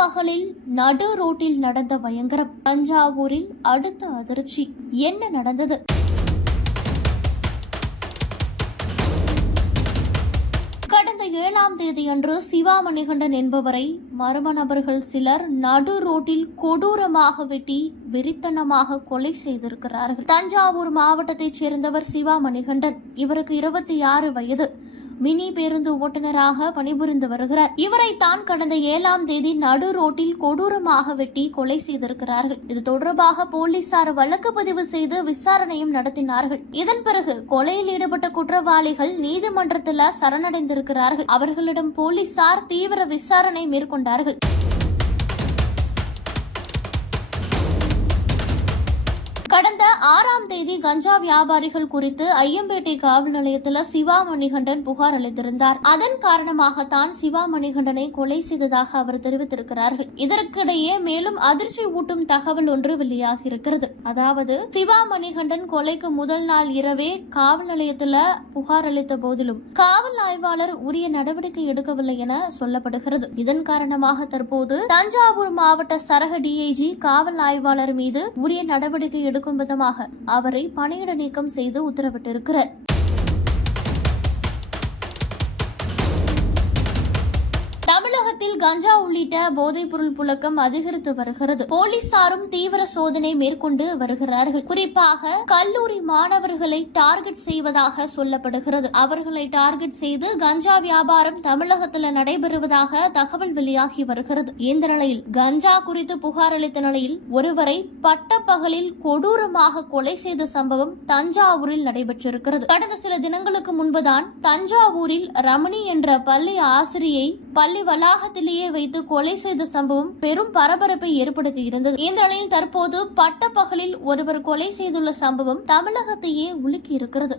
பகலில் நடு ரோட்டில் நடந்த பயங்கரம் தஞ்சாவூரில் அடுத்த அதிர்ச்சி. என்ன நடந்தது? கடந்த ஏழாம் தேதியன்று சிவா மணிகண்டன் என்பவரை மர்ம நபர்கள் சிலர் நடு ரோட்டில் கொடூரமாக வெட்டி வெறித்தனமாக கொலை செய்திருக்கிறார்கள். தஞ்சாவூர் மாவட்டத்தைச் சேர்ந்தவர் சிவா மணிகண்டன் இவருக்கு இருபத்தி ஆறு வயது. மினி பேருந்து ஓட்டுநராக பணிபுரிந்து வருகிறார். இவரை தான் கடந்த ஏழாம் தேதி நடு ரோட்டில் கொடூரமாக வெட்டி கொலை செய்திருக்கிறார்கள். இது தொடர்பாக போலீசார் வழக்கு பதிவு செய்து விசாரணையும் நடத்தினார்கள். இதன் பிறகு கொலையில் ஈடுபட்ட குற்றவாளிகள் நீதிமன்றத்தில் சரணடைந்திருக்கிறார்கள். அவர்களிடம் போலீசார் தீவிர விசாரணை மேற்கொண்டார்கள். கடந்த ஆறாம் தேதி கஞ்சா வியாபாரிகள் குறித்து ஐயம்பேட்டை காவல் நிலையத்தில் சிவா மணிகண்டன் புகார் அளித்திருந்தார். அதன் காரணமாகத்தான் சிவா மணிகண்டனை கொலை செய்ததாக அவர் தெரிவித்திருக்கிறார்கள். இதற்கிடையே மேலும் அதிர்ச்சி ஊட்டும் தகவல் ஒன்று வெளியாகி இருக்கிறது. அதாவது சிவா மணிகண்டன் கொலைக்கு முதல் நாள் இரவே காவல் நிலையத்தில் புகார் அளித்த போதிலும் காவல் ஆய்வாளர் உரிய நடவடிக்கை எடுக்கவில்லை என சொல்லப்படுகிறது. இதன் காரணமாக தற்போது தஞ்சாவூர் மாவட்ட சரக டிஐஜி காவல் ஆய்வாளர் மீது உரிய நடவடிக்கை எடுக்க எடுக்கும் விதமாக அவரை பணியிட நீக்கம் செய்து உத்தரவிட்டிருக்கிறார். கஞ்சா உள்ளிட்ட போதைப்பொருள் புழக்கம் அதிகரித்து வருகிறது. போலீசாரும் தீவிர சோதனை மேற்கொண்டு வருகிறார்கள். குறிப்பாக கல்லூரி மாணவர்களை டார்கெட் செய்வதாக சொல்லப்படுகிறது. அவர்களை டார்கெட் செய்து கஞ்சா வியாபாரம் தமிழகத்தில் நடைபெறுவதாக தகவல் வெளியாகி வருகிறது. இந்த நிலையில் கஞ்சா குறித்து புகார் அளித்த நிலையில் ஒருவரை பட்டப்பகலில் கொடூரமாக கொலை செய்த சம்பவம் தஞ்சாவூரில் நடைபெற்றிருக்கிறது. கடந்த சில தினங்களுக்கு முன்புதான் தஞ்சாவூரில் ரமணி என்ற பள்ளி ஆசிரியை பள்ளி வளாகத்திலேயே வைத்து கொலை செய்த சம்பவம் பெரும் பரபரப்பை ஏற்படுத்தி இருந்தது. இந்த நிலையில் தற்போது பட்டப்பகலில் ஒருவர் கொலை செய்துள்ள சம்பவம் தமிழகத்தையே உலுக்கி இருக்கிறது.